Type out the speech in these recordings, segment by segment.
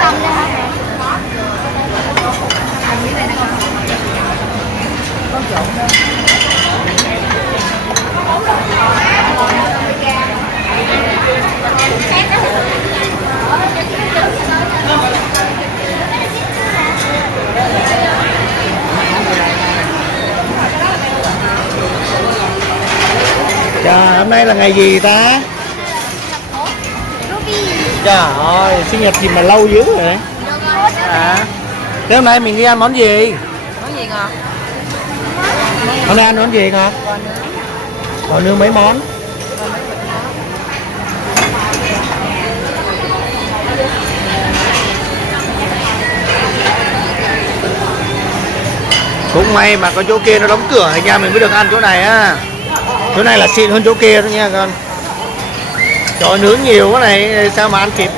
tâm đây hả mẹ? Con trộn thôi. Trời, hôm nay là ngày gì ta? Trời ơi, sinh nhật gì mà lâu dữ rồi đấy. À, thế hôm nay mình đi ăn món gì? Món gì ngọt? Hôm nay ăn món gì ngọt? Bò nướng mấy món? Cũng may mà có chỗ kia nó đóng cửa, thành ra mình mới được ăn chỗ này á. Chỗ này là xịn hơn chỗ kia đó nha con. Trời ơi, nướng nhiều quá này sao mà ăn kịp.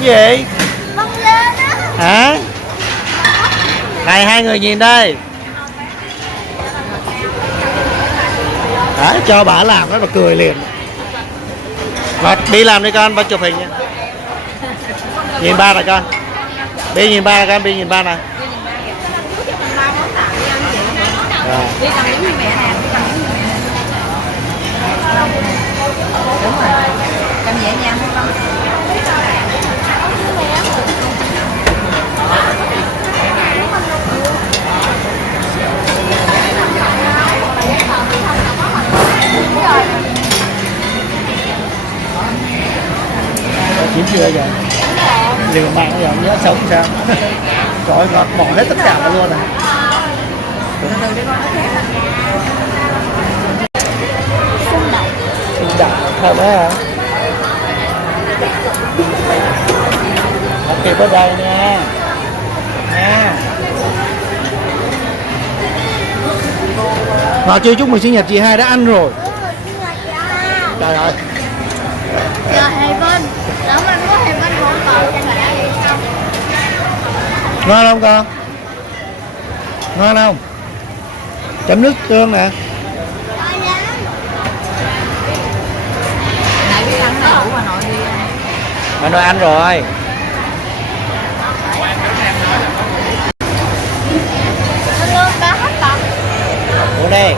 Gì? Hả? Này hai người nhìn đây. Đấy, cho bà làm nó mà cười liền. Và đi làm đi con, ba chụp hình nha. Nhìn ba này con. Đi nhìn ba con, đi nhìn ba này. Rồi. Đi cầm giống như mẹ nè, đi cầm giống như mẹ. Đúng rồi. Cầm nhẹ nhàng không? Chín chưa giờ? Liều mạng giờ nhớ sống sao? Trời ơi, ngọt bỏ hết tất cả luôn rồi. Xung động thơm đấy hả? Happy birthday nha. Nha. Ngọt chưa, chúc mừng sinh nhật chị hai đã ăn rồi. Trời ơi. Giờ Hề Vân, lỡ mình có Hề Vân không còn cho mẹ vậy sao? Ngon không con? Ngon không? Chấm nước tương nè. Này đi ăn nó Hà Nội đi. Bà nội ăn rồi. Lương cá hết tầm. Uống đây.